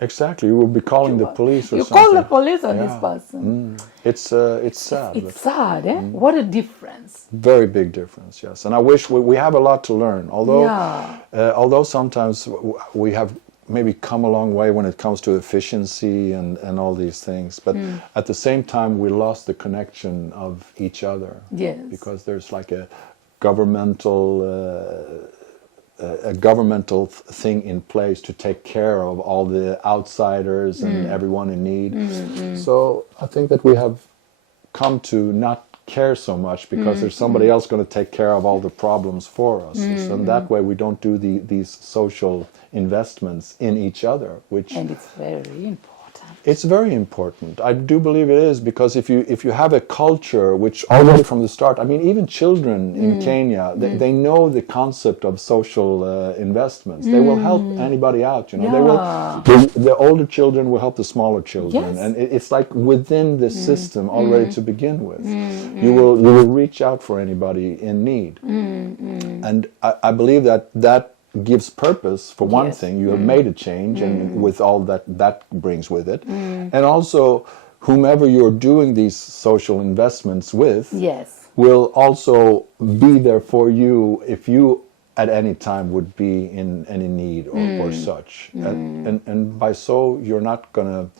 Exactly, you will be calling the police or you something. You call the police on this person. It's sad. It's sad, eh? What a difference. Very big difference, yes. And I wish we have a lot to learn. Although sometimes we have maybe come a long way when it comes to efficiency and all these things, but at the same time we lost the connection of each other. Yes. Because there's like a governmental thing in place to take care of all the outsiders and everyone in need. So I think that we have come to not care so much because there's somebody else going to take care of all the problems for us. So that way we don't do these social investments in each other, and it's very important. It's very important. I do believe it is, because if you have a culture which already from the start, I mean, even children in Kenya, they know the concept of social investments. They will help anybody out, you know. They will. The older children will help the smaller children, and it's like within the system already to begin with. You will reach out for anybody in need, and I believe that gives purpose for one thing. You have made a change, and with all that brings with it, and also whomever you're doing these social investments with will also be there for you if you at any time would be in any need or such, and by so you're not gonna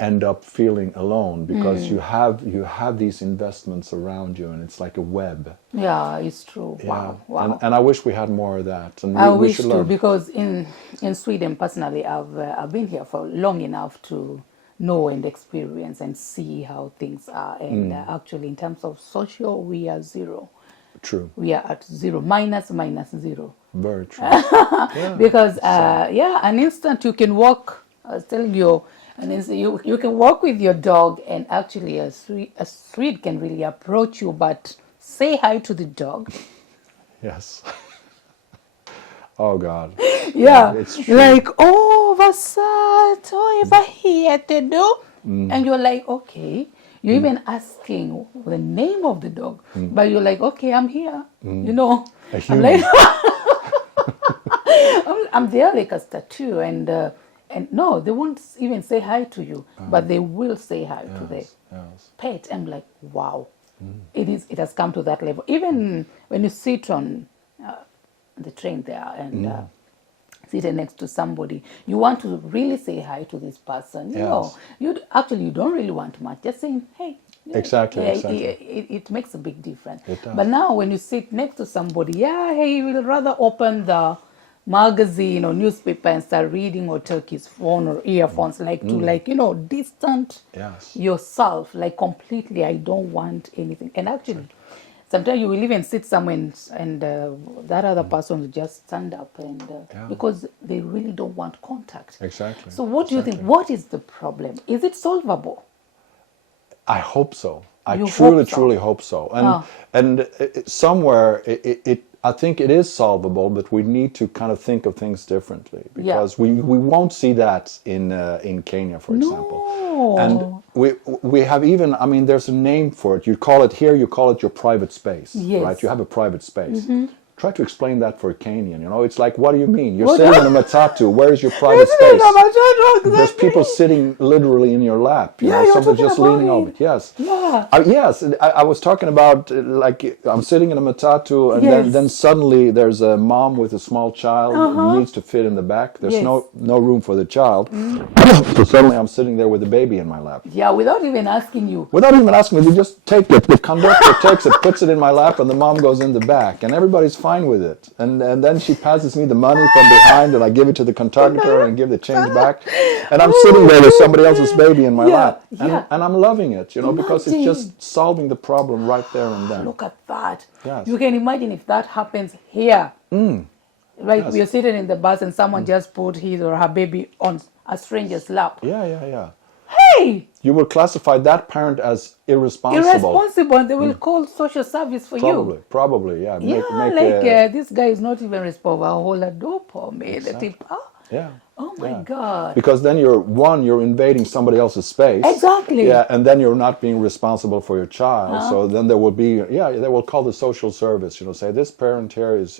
end up feeling alone, because you have these investments around you, and it's like a web. Yeah, it's true. Wow. And I wish we had more of that. And I wish too, because in Sweden, personally, I've been here for long enough to know and experience and see how things are. And actually, in terms of social, we are zero. True. We are at zero, minus zero. Very true. Because an instant you can walk. I was telling you. And you can walk with your dog, and actually a street can really approach you, but say hi to the dog. Yes. Oh God. Yeah. It's true. Like, vad söt, vad heter du? And you're like, okay. You're even asking the name of the dog, but you're like, okay, I'm here. You know, I'm like, I'm there like a statue, and no, they won't even say hi to you, but they will say hi to the pet. I'm like, wow, it has come to that level. Even when you sit on the train there, and seated next to somebody, you want to really say hi to this person. Yes. No, you don't really want much. Just saying, hey. Exactly, Yeah, exactly. it makes a big difference. It does. But now when you sit next to somebody, hey, you will rather open the magazine or newspaper and start reading, or take his phone or earphones, to distant Yes. yourself, like completely. I don't want anything. And actually, sometimes you will even sit somewhere and that other person will just stand up and because they really don't want contact. Exactly. So what do you think? What is the problem? Is it solvable? I hope so. I You truly, hope so? truly hope so. And somewhere, I think it is solvable, but we need to kind of think of things differently, because we won't see that in Kenya, for example. And we have even, I mean, there's a name for it. You call it here, you call it your private space, right? You have a private space. Try to explain that for a Kenyan, It's like, what do you mean? You're sitting in a matatu. Where is your private space? There's people sitting literally in your lap. Somebody's just leaning over. Yes. Yes. I was talking about, like, I'm sitting in a matatu, and then suddenly there's a mom with a small child who needs to fit in the back. There's no room for the child. So suddenly I'm sitting there with a baby in my lap. Yeah, without even asking you. Without even asking me, you just take it. The conductor takes it, puts it in my lap, and the mom goes in the back, and everybody's fine with it. And then she passes me the money from behind, and I give it to the conductor and give the change back. And I'm sitting there with somebody else's baby in my lap, and I'm loving it, because it's just solving the problem right there and then. Look at that. Yes. You can imagine if that happens here. Like we're sitting in the bus and someone just put his or her baby on a stranger's lap. Yeah. Hey! You will classify that parent as irresponsible. Irresponsible, and they will call social service for you. Probably, yeah. This guy is not even responsible. I'll hold a door for me. Yeah. Oh my God. Because then you're invading somebody else's space. Exactly. Yeah, and then you're not being responsible for your child. So then there will be, they will call the social service, say this parent here is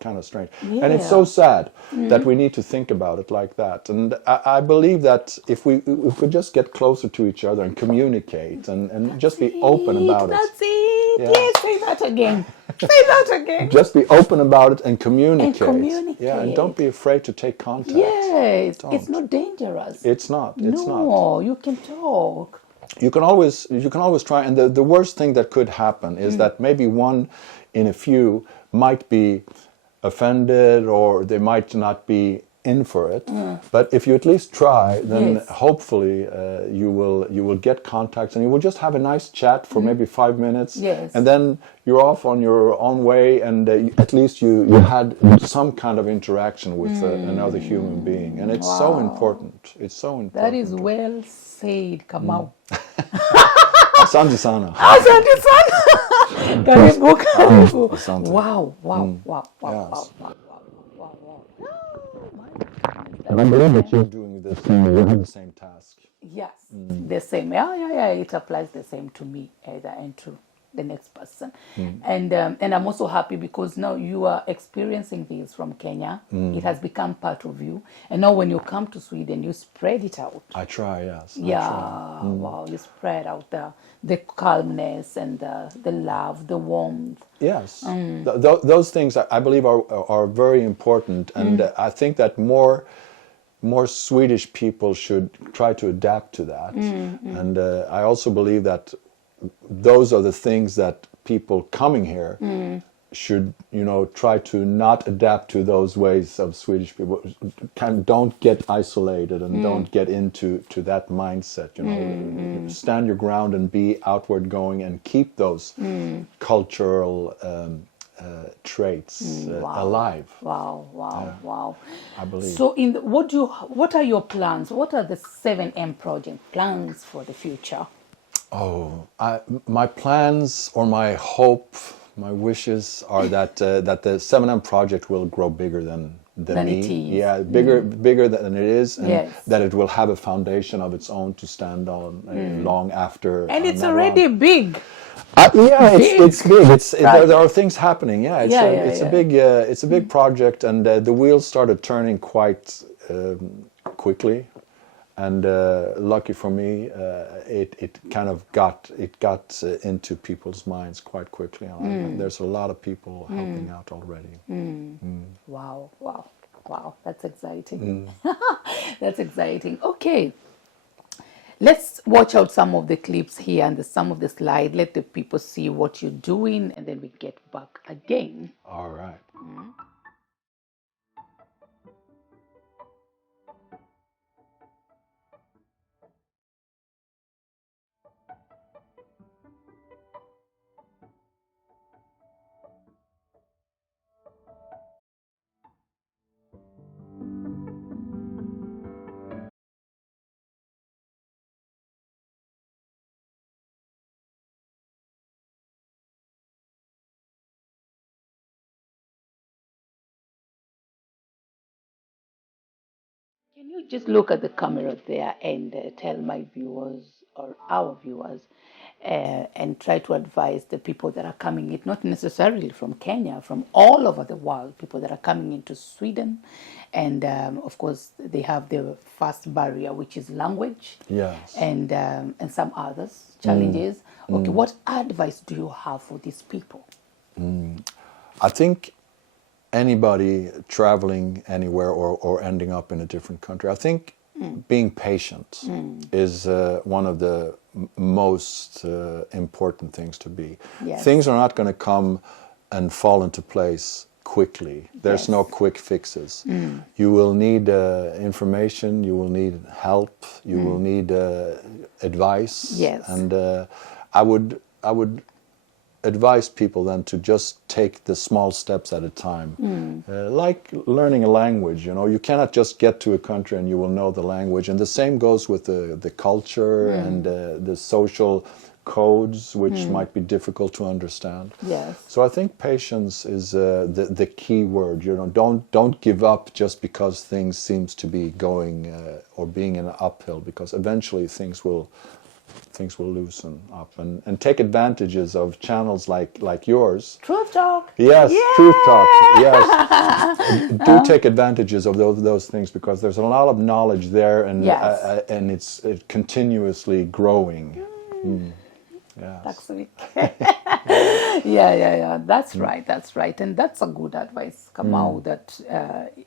kind of strange. And it's so sad that we need to think about it like that. And I believe that if we just get closer to each other and communicate and just be open about it. That's it. Yeah. Please say that again. Say that again. Just be open about it and communicate. Yeah, and don't be afraid to take contact. Yes, it's not dangerous. It's not. No, you can talk. You can always try. And the worst thing that could happen is that maybe one in a few might be offended, or they might not be in for it. But if you at least try, then hopefully you will get contacts, and you will just have a nice chat for maybe 5 minutes. Yes. And then you're off on your own way, and at least you had some kind of interaction with another human being. And it's so important. It's so important. That is well said, Kamau. Asante sana. Asante sana. Karibu. Asante. Wow. Yes. And I believe that you're doing the same. You have the same task. Yes, the same. Yeah. It applies the same to me either and to the next person. And I'm also happy because now you are experiencing this from Kenya. It has become part of you. And now when you come to Sweden, you spread it out. I try, yes. Wow, you spread out the calmness and the love, the warmth. Yes, those things I believe are very important, and I think that more Swedish people should try to adapt to that. And I also believe that those are the things that people coming here should, try to not adapt to those ways of Swedish people. Don't get isolated and don't get into that mindset. Stand your ground and be outward going and keep those cultural traits alive. Wow. I believe. So, what are your plans? What are the 7M project plans for the future? My plans, or my hope, my wishes are that the 7M project will grow bigger than me. It is. Yeah, bigger than it is, and Yes. that it will have a foundation of its own to stand on long after. And it's already big. It's big. There are things happening. It's a big project, and the wheels started turning quite quickly. And lucky for me, it kind of got into people's minds quite quickly. And there's a lot of people helping out already. Wow. Wow, that's exciting. That's exciting. Okay, let's watch out some of the clips here and some of the slide. Let the people see what you're doing, and then we get back again. All right. Can you just look at the camera there and tell my viewers or our viewers and try to advise the people that are coming in, not necessarily from Kenya, from all over the world, people that are coming into Sweden. And of course, they have the first barrier, which is language. Yes. And some others, challenges. Okay, what advice do you have for these people? I think anybody traveling anywhere or ending up in a different country, I think being patient is one of the most important things to be. Yes. Things are not going to come and fall into place quickly. There's Yes. no quick fixes. You will need information, you will need help, you will need advice. Yes. And I would advise people then to just take the small steps at a time. Like learning a language, you cannot just get to a country and you will know the language. And the same goes with the culture and the social codes, which might be difficult to understand. Yes. So I think patience is the key word. Don't give up just because things seems to be going or being in an uphill, because eventually things will loosen up, and take advantages of channels like yours. Truth Talk. Yes, Yeah. Truth Talk. Yes, do take advantages of those things, because there's a lot of knowledge there, and Yes. and it's continuously growing. Yes. Tack så mycket. Yeah. That's right. And that's a good advice, Kamau, that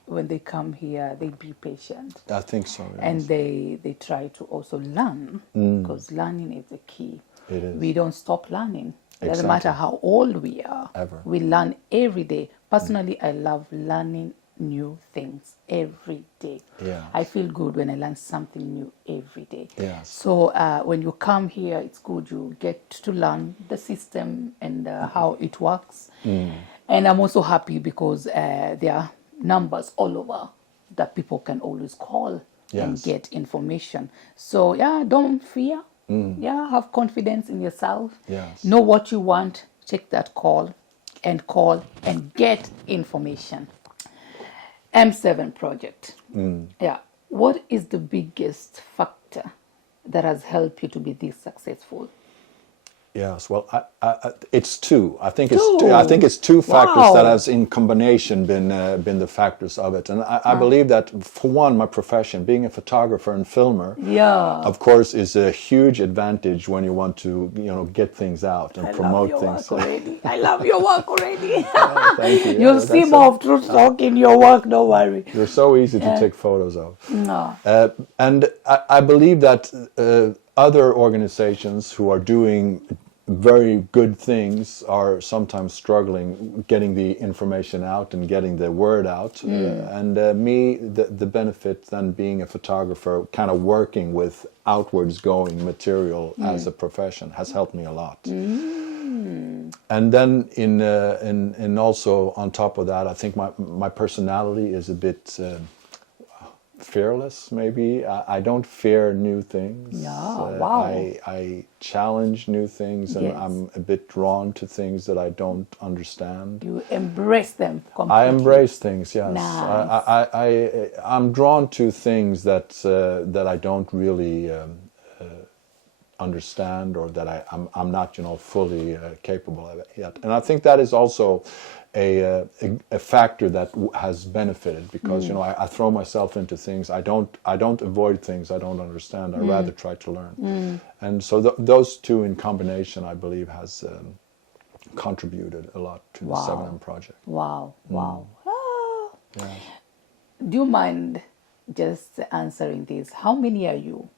when they come here, they be patient. I think so. Yes. And they try to also learn, because learning is the key. It is. We don't stop learning. It doesn't Exactly. matter how old we are. Ever. We learn every day. Personally, I love learning new things every day. Yes. I feel good when I learn something new every day. Yes. So when you come here, it's good you get to learn the system and how it works. And I'm also happy because there are numbers all over that people can always call and Yes. get information. So yeah, don't fear. Yeah, have confidence in yourself. Yes. Know what you want. Take that call and get information. M7 project. Yeah. What is the biggest factor that has helped you to be this successful? Yes, well, it's two. I think Two. I think it's two factors Wow. that has in combination been the factors of it. And I believe that, for one, my profession, being a photographer and filmer, Yeah. of course, is a huge advantage when you want to get things out and promote things. I love your work already. Thank you. You'll Yeah, see that's more of Truth Talk in your work, don't worry. They're so easy to take photos of. No. And I believe that other organizations who are doing very good things are sometimes struggling getting the information out and getting the word out. And the benefit then, being a photographer, kind of working with outwards going material as a profession, has helped me a lot. And then in also on top of that, I think my personality is a bit fearless, maybe. I don't fear new things. Yeah, wow. I challenge new things, and Yes. I'm a bit drawn to things that I don't understand. You embrace them completely. I embrace things, yes. Nice. I'm drawn to things that I don't really understand, or that I'm not fully capable of it yet. And I think that is also a factor that has benefited, because I throw myself into things. I don't avoid things I don't understand. I rather try to learn. And so those two in combination, I believe, has contributed a lot to the 7M project. Wow. Ah. Yeah. do you mind just answering this? How many are you?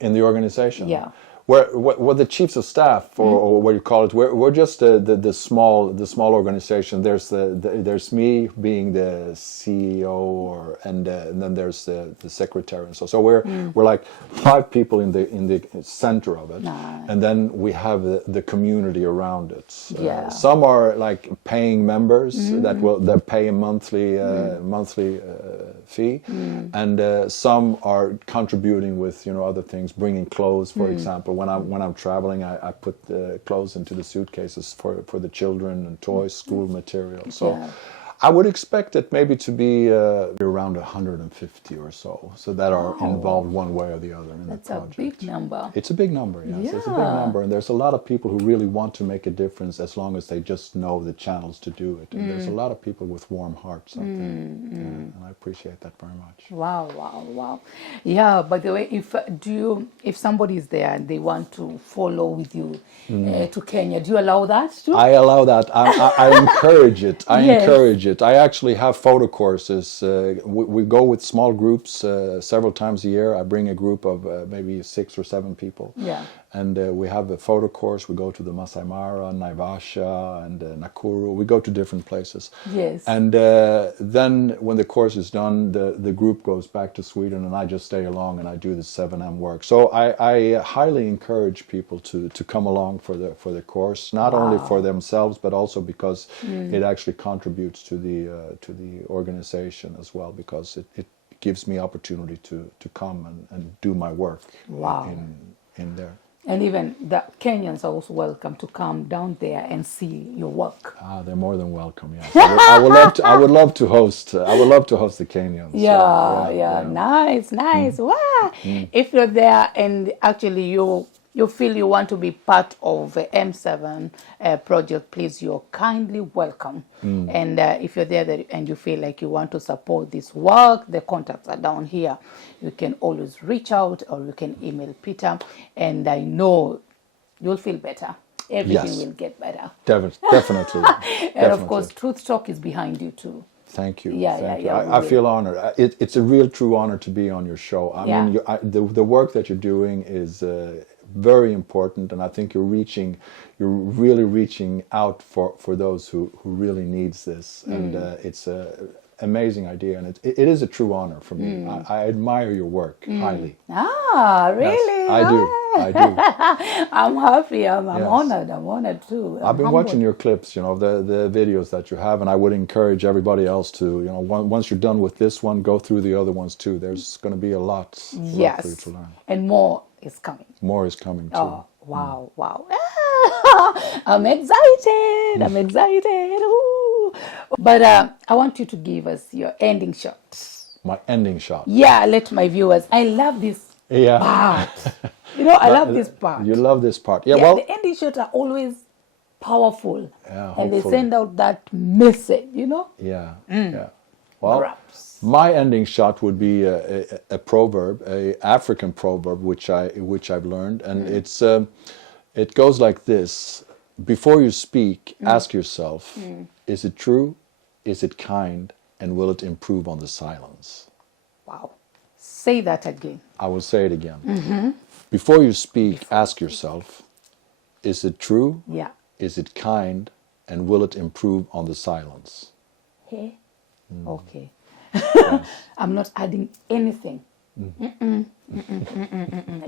In the organization? Yeah. We're the chiefs of staff, or what you call it. We're just the small organization. There's me being the CEO, and then there's the secretary, and so we're like 5 people in the center of it, Nice. and then we have the community around it. Yeah. Some are like paying members that pay a monthly fee, and some are contributing with other things, bringing clothes, for example. When I'm traveling, I put the clothes into the suitcases for the children and toys, school material. So I would expect it maybe to be around 150 or so that are involved one way or the other in the project. That's a big number. It's a big number, yes. Yeah. It's a big number, and there's a lot of people who really want to make a difference as long as they just know the channels to do it. And there's a lot of people with warm hearts out there, and I appreciate that very much. Wow. Yeah, by the way, if somebody is there and they want to follow with you to Kenya, do you allow that too? I allow that. I encourage it. I Yes. encourage it. I actually have photo courses. We go with small groups several times a year. I bring a group of maybe 6 or 7 people. Yeah. And we have a photo course. We go to the Masai Mara, Naivasha, and Nakuru. We go to different places. Yes. And then when the course is done, the group goes back to Sweden, and I just stay along and I do the 7M work. So I highly encourage people to come along for the course, not only for themselves, but also because it actually contributes to the organization as well, because it gives me opportunity to come and do my work in there. And even the Kenyans are also welcome to come down there and see your work. They're more than welcome. Yes, I would love to host. I would love to host the Kenyans. Yeah. Nice. Wow. If you're there and actually you feel you want to be part of the M7 project, please, you're kindly welcome. And if you're there and you feel like you want to support this work, the contacts are down here. You can always reach out, or you can email Peter, and I know you'll feel better. Everything will get better. Definitely. And of course, Truth Talk is behind you too. Thank you. Yeah. I feel honored. It's a real true honor to be on your show. I mean, the work that you're doing is very important, and I think you're really reaching out for those who really needs this, and it's a amazing idea, and it is a true honor for me. I admire your work highly. Really? Yes, I do. I'm happy. I'm honored. I'm honored too. I've been watching your clips, the videos that you have, and I would encourage everybody else to, once you're done with this one, go through the other ones too. There's going to be a lot for you to learn. And more is coming. More is coming too. Oh, wow. I'm excited. Ooh. But I want you to give us your ending shot. My ending shot. Yeah, let my viewers. I love this part. I love this part. You love this part. Yeah, the ending shots are always powerful. Yeah, and they send out that message, Yeah. Well, Perhaps. My ending shot would be a proverb, a African proverb, which I've learned, and it goes like this: before you speak, ask yourself, is it true, is it kind, and will it improve on the silence? Wow. Say that again. I will say it again. Before you speak, ask yourself, is it true, Yeah. is it kind, and will it improve on the silence? Hey. Okay. Yes. I'm not adding anything.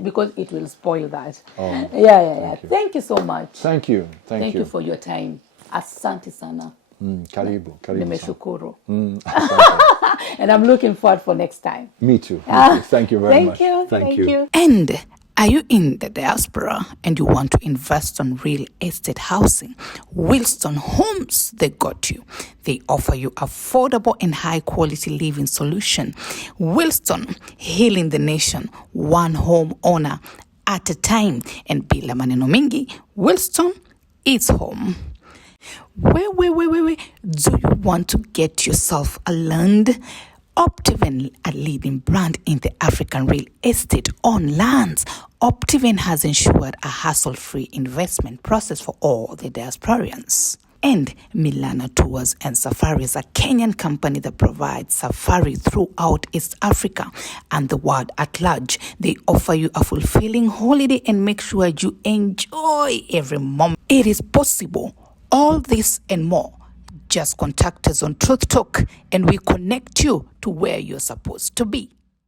Because it will spoil that. Oh, Yeah. Thank you so much. Thank you. Thank you for your time. Asante sana. Karibu sana. Nimeshukuru. Asante. And I'm looking forward for next time. Me too. Thank you very much. Thank you. And are you in the diaspora and you want to invest on real estate housing? Wilston Homes, they got you. They offer you affordable and high quality living solution. Wilston, healing the nation, one home owner at a time. And bila maneno mingi, Wilston is home. Wait. Do you want to get yourself a land? Optiven, a leading brand in the African real estate on lands. Optiven has ensured a hassle-free investment process for all the diasporians. And Milana Tours and Safari is a Kenyan company that provides safari throughout East Africa and the world at large. They offer you a fulfilling holiday and make sure you enjoy every moment. It is possible. All this and more. Just contact us on Truth Talk and we connect you to where you're supposed to be.